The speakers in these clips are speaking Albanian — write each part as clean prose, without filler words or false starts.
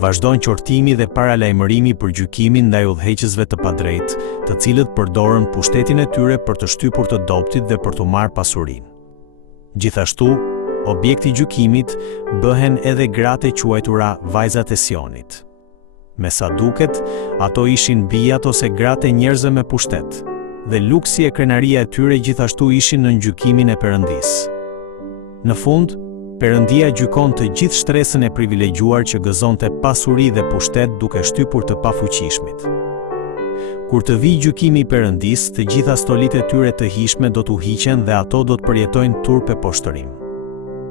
Vazhdon qortimi dhe paralajmërimi për gjykimin ndaj udhëheqësve të padrejtë, të cilët përdorën pushtetin e tyre për të shtypur të dobtit dhe për të marrë pasurinë. Gjithashtu, objekti i gjykimit bëhen edhe gratë e quajtura vajzat e Sionit. Me sa duket, ato ishin bijat ose gratë e njerëzve me pushtet, dhe luksi e krenaria e tyre gjithashtu ishin në gjykimin e Perëndisë. Në fund, Perëndia gjykon të gjithë shtresën e privilegjuar që gëzonte pasuri dhe pushtet duke shtypur të pafuqishmit. Kur të vijë gjykimi i Perëndisë, të gjitha stolitë e tyre të hishme do t'u hiqen dhe ato do të përjetojnë turp e poshtërim.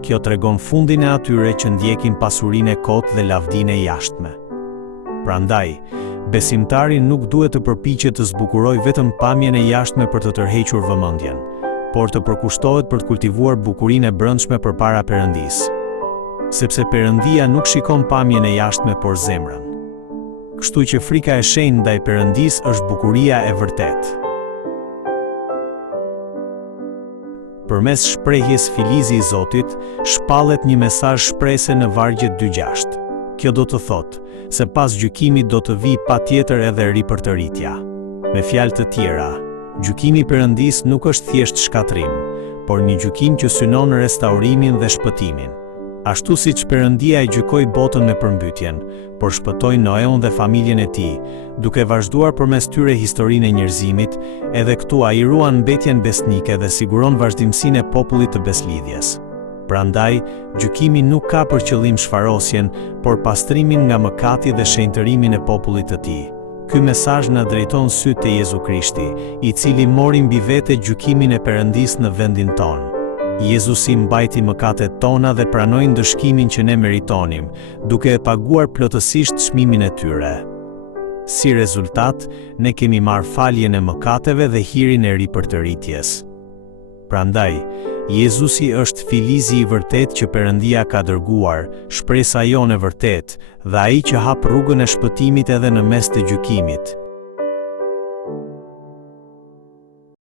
Kjo tregon fundin e atyre që ndjekin pasurinë e kotë dhe lavdinë e jashtme. Prandaj, besimtari nuk duhet të përpiqet të zbukurojë vetëm pamjen e jashtme për të tërhequr vëmendjen, por të përkushtohet për të kultivuar bukurinë e brendshme përpara Perëndisë. Sepse Perëndia nuk shikon pamjen e jashtme, por zemrën. Kështu që frika e shenjtë ndaj Perëndisë është bukuria e vërtetë. Përmes shprehjes Filizi i Zotit, shpallet një mesazh shprehëse në vargje 2:6. Kjo do të thotë se pas gjykimit do të vijë patjetër edhe ripërtëritja. Me fjalë të tjera, gjykimi i Perëndisë nuk është thjesht shkatrim, por një gjykim që synon restaurimin dhe shpëtimin. Ashtu siç Perëndia e gjykoi botën me përmbytjen, por shpëtoi Noeun dhe familjen e tij, duke vazhduar përmes tyre historinë e njerëzimit, edhe këtu ai ruan mbetjen besnike dhe siguron vazhdimsinë e popullit të beslidhjes. Prandaj, gjykimi nuk ka për qëllim shfarosjen, por pastrimin nga mëkati dhe shenjtërimin e popullit të tij. Ky mesazh na drejton sytë te Jezu Krishti, i cili mori mbi vete gjykimin e Perëndisë në vendin tonë. Jezusi mbajti mëkatet tona dhe pranoi ndëshkimin që ne meritonim, duke e paguar plotësisht çmimin e tyre. Si rezultat, ne kemi marrë faljen e mëkateve dhe hirin e ripërtëritjes. Prandaj, Jezusi është filizi i vërtet që Perëndia ka dërguar, shpresa jone vërtet, dhe ai që hap rrugën e shpëtimit edhe në mes të gjykimit.